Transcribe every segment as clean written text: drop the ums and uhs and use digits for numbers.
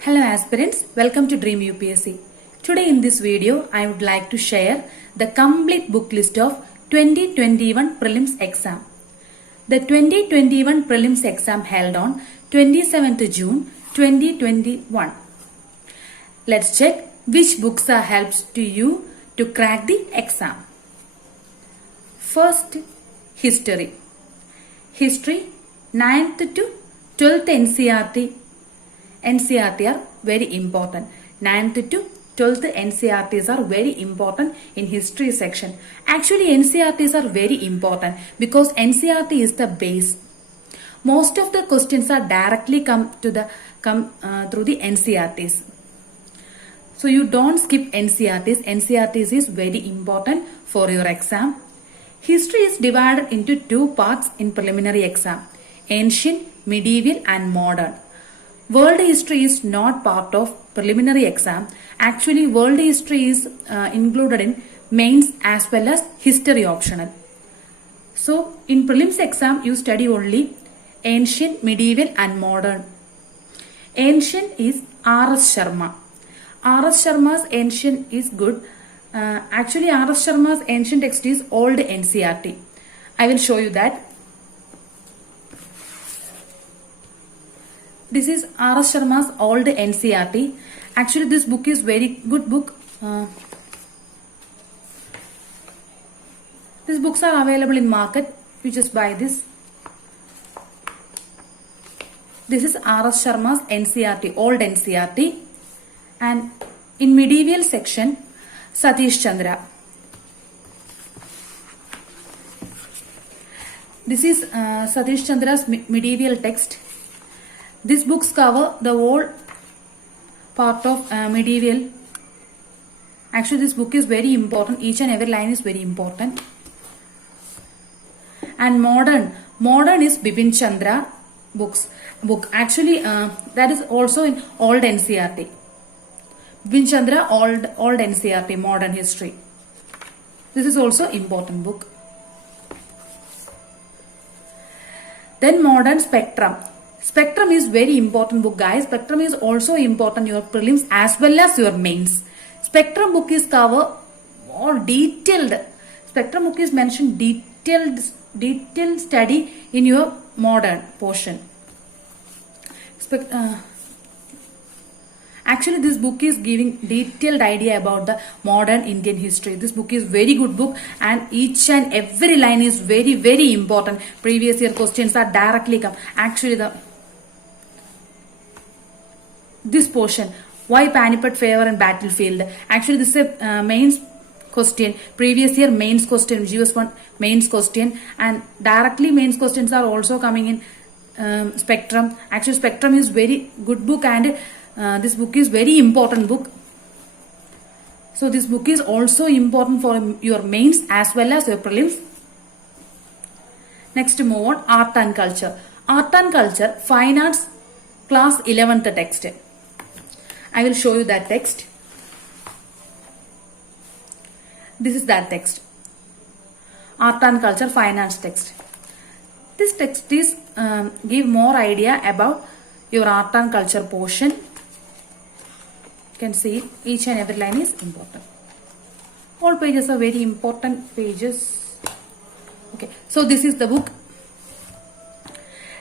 Hello aspirants, welcome to Dream UPSC. Today in this video, I would like to share the complete book list of 2021 Prelims exam. The 2021 Prelims exam held on 27th June 2021. Let's check which books are helps to you to crack the exam. First, History. History 9th to 12th NCERT are very important. 9th to 12th NCERTs are very important in history section. Actually, NCERTs are very important because NCERT is the base. Most of the questions are directly come through the NCERTs. So you don't skip NCERTs. NCERTs is very important for your exam. History is divided into two parts in preliminary exam: ancient, medieval, and modern. World history is not part of preliminary exam. Actually, world history is included in mains as well as history optional. So, in prelims exam, you study only ancient, medieval and modern. Ancient is R.S. Sharma. R.S. Sharma's ancient is good. Actually, R.S. Sharma's ancient text is old NCERT. I will show you that. This is R.S. Sharma's old NCERT. Actually, this book is very good book. These books are available in market. You just buy this. This is R.S. Sharma's NCERT, old NCERT. And in medieval section, Satish Chandra. This is Satish Chandra's medieval text. These books cover the whole part of medieval. Actually, this book is very important. Each and every line is very important. And modern is Bipin Chandra book. Actually, that is also in old NCERT. Bipin Chandra, old NCERT, modern history. This is also important book. Then modern Spectrum. Spectrum is very important book, guys. Spectrum is also important your prelims as well as your mains. Spectrum book is cover all detailed. Spectrum book is mentioned detailed study in your modern portion. Actually, this book is giving detailed idea about the modern Indian history. This book is very good book and each and every line is very, very important. Previous year questions are directly come. Actually, this portion, why Panipat favor and battlefield? Actually, this is a mains question. Previous year mains question, GS1 mains question, and directly mains questions are also coming in Spectrum. Actually, Spectrum is very good book and this book is very important book. So this book is also important for your mains as well as your prelims. Next, move on, art and culture. Art and culture, fine arts, class 11th text. I will show you that text. This is that text. Art and culture, fine arts text. This text is give more idea about your art and culture portion. You can see each and every line is important. All pages are very important pages. Okay, so this is the book.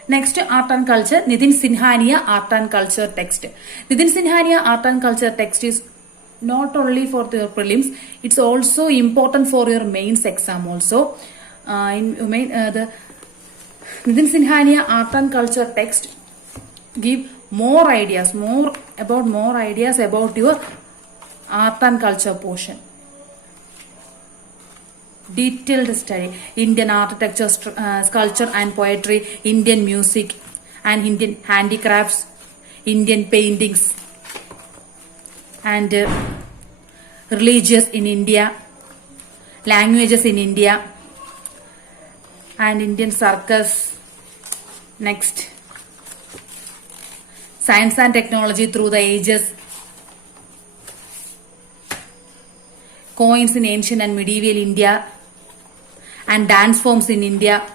Next, art and culture, Nitin Sinhania art and culture text. Nitin Sinhania art and culture text is not only for your prelims, it's also important for your mains exam also. The Nitin Sinhania art and culture text give more ideas about your art and culture portion. Detailed study, Indian architecture, sculpture and poetry, Indian music and Indian handicrafts, Indian paintings and religious in India, languages in India and Indian circus. Next, science and technology through the ages, coins in ancient and medieval India and dance forms in India.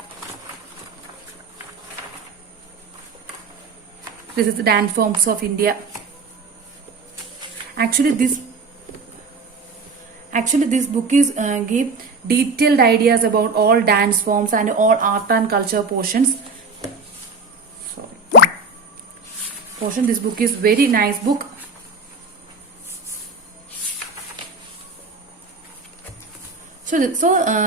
This is the dance forms of India. Actually this book is give detailed ideas about all dance forms and all art and culture portions. This book is very nice book. So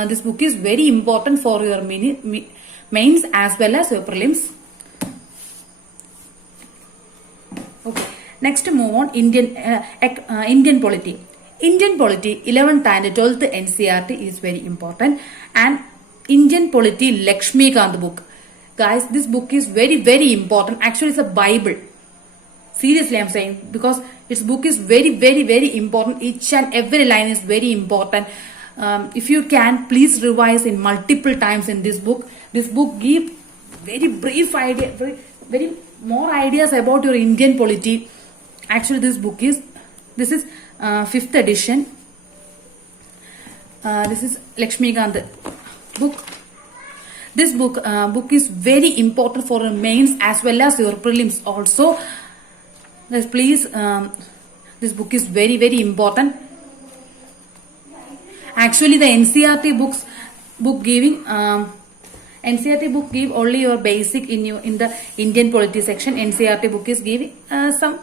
this book is very important for your mains as well as your prelims. Okay. Next, move on Indian polity. Indian polity 11th and 12th NCERT is very important, and Indian polity Lakshmikant book. Guys, this book is very, very important. Actually, it's a Bible. Seriously, I'm saying, because its book is very, very, very important. Each and every line is very important. If you can, please revise in multiple times in this book. This book gives very brief idea, very more ideas about your Indian polity. Actually, this is 5th edition. This is Lakshmikant book. This book is very important for your mains as well as your prelims also. Guys, please, this book is very, very important. Actually, the NCERT book give only your basic in the Indian polity section. NCERT book is giving some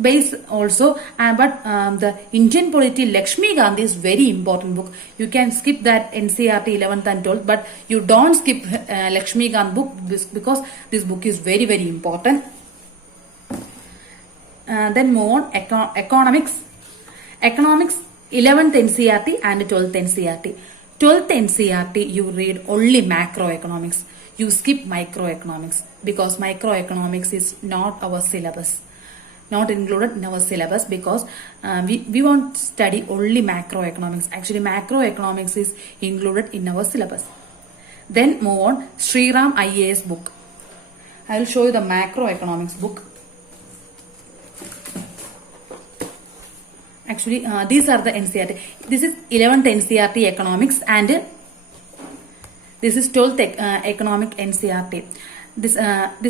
base also, but the Indian polity Lakshmikant is very important book. You can skip that NCERT 11th and 12th, but you don't skip Lakshmikant book because this book is very, very important. Then move on economics. Economics 11th NCERT and 12th NCERT. 12th NCERT you read only macroeconomics. You skip microeconomics because microeconomics is not our syllabus. Not included in our syllabus because we won't study only macroeconomics. Actually, macroeconomics is included in our syllabus. Then move on Sriram IAS book. I will show you the macroeconomics book. Actually, these are the NCERT. This is 11th NCERT economics and this is 12th economic NCERT. This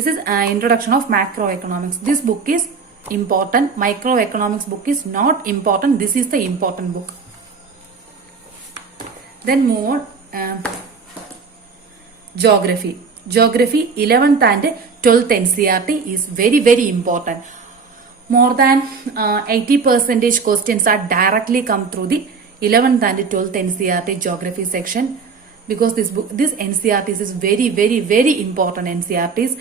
is introduction of macroeconomics. This book is important. Microeconomics book is not important. This is the important book. Then move on geography. Geography 11th and 12th NCERT is very, very important. More than 80% questions are directly come through the 11th and 12th NCERT geography section because this NCERT is very, very, very important NCERTs.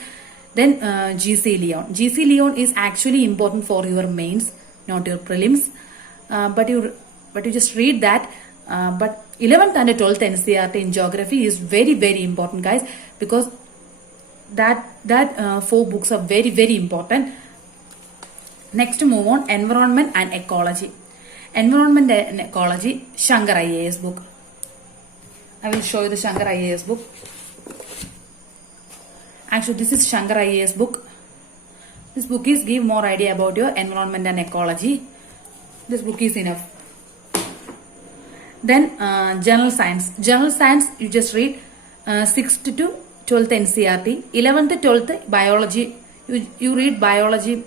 Then GC Leon. GC Leon is actually important for your mains, not your prelims. But you just read that. But 11th and 12th NCERT in geography is very, very important, guys, because that 4 books are very, very important. Next, move on environment and ecology. Environment and ecology, Shankar IAS book. I will show you the Shankar IAS book. Actually, this is Shankar IAS book. This book is give more idea about your environment and ecology. This book is enough. Then general science. General science you just read 6th to 12th NCERT. 11th to 12th biology. You read biology.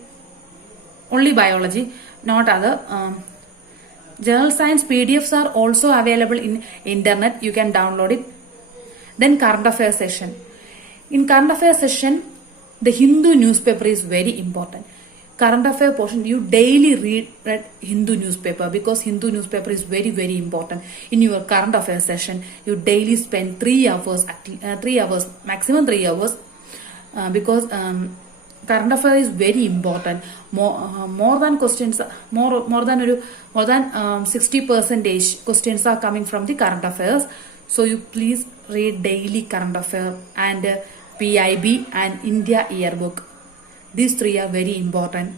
Only biology, not other. General science PDFs are also available in internet. You can download it. Then current affairs session. In current affairs session, the Hindu newspaper is very important. Current affair portion, you daily read Hindu newspaper because Hindu newspaper is very, very important. In your current affairs session, you daily spend 3 hours, maximum 3 hours, because current affair is very important. More than questions, more than 60% questions are coming from the current affairs. So you please read daily current affair and PIB and India yearbook. These 3 are very important.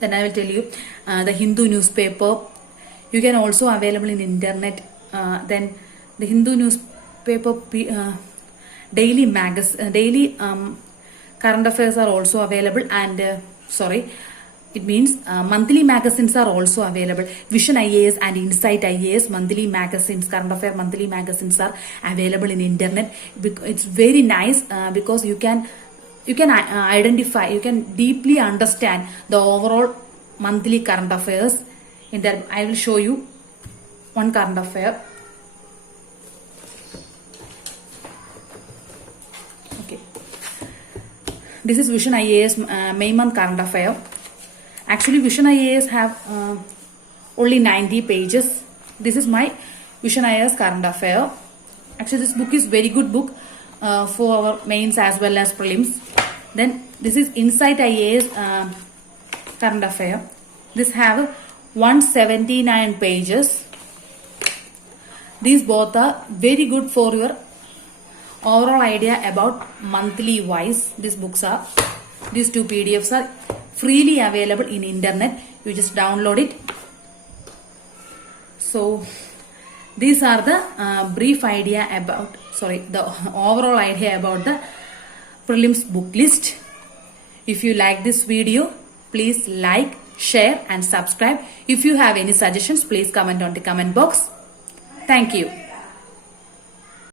Then I will tell you the Hindu newspaper. You can also available in internet. Then the Hindu newspaper daily daily current affairs are also available, and it means monthly magazines are also available. Vision IAS and Insight IAS monthly magazines, current affair monthly magazines are available in internet. It's very nice because you can identify, you can deeply understand the overall monthly current affairs. In that, I will show you one current affair. Okay. This is Vision IAS May month current affair. Actually, Vision IAS have only 90 pages. This is my Vision IAS current affair. Actually, this book is very good book for our mains as well as prelims. Then this is Insight IAS current affair. This have 179 pages. These both are very good for your overall idea about monthly wise. These books are, these two PDFs are freely available in internet. You just download it. So these are the brief idea about, the overall idea about the prelims book list. If you like this video, please like, share and subscribe. If you have any suggestions, please comment on the comment box. Thank you.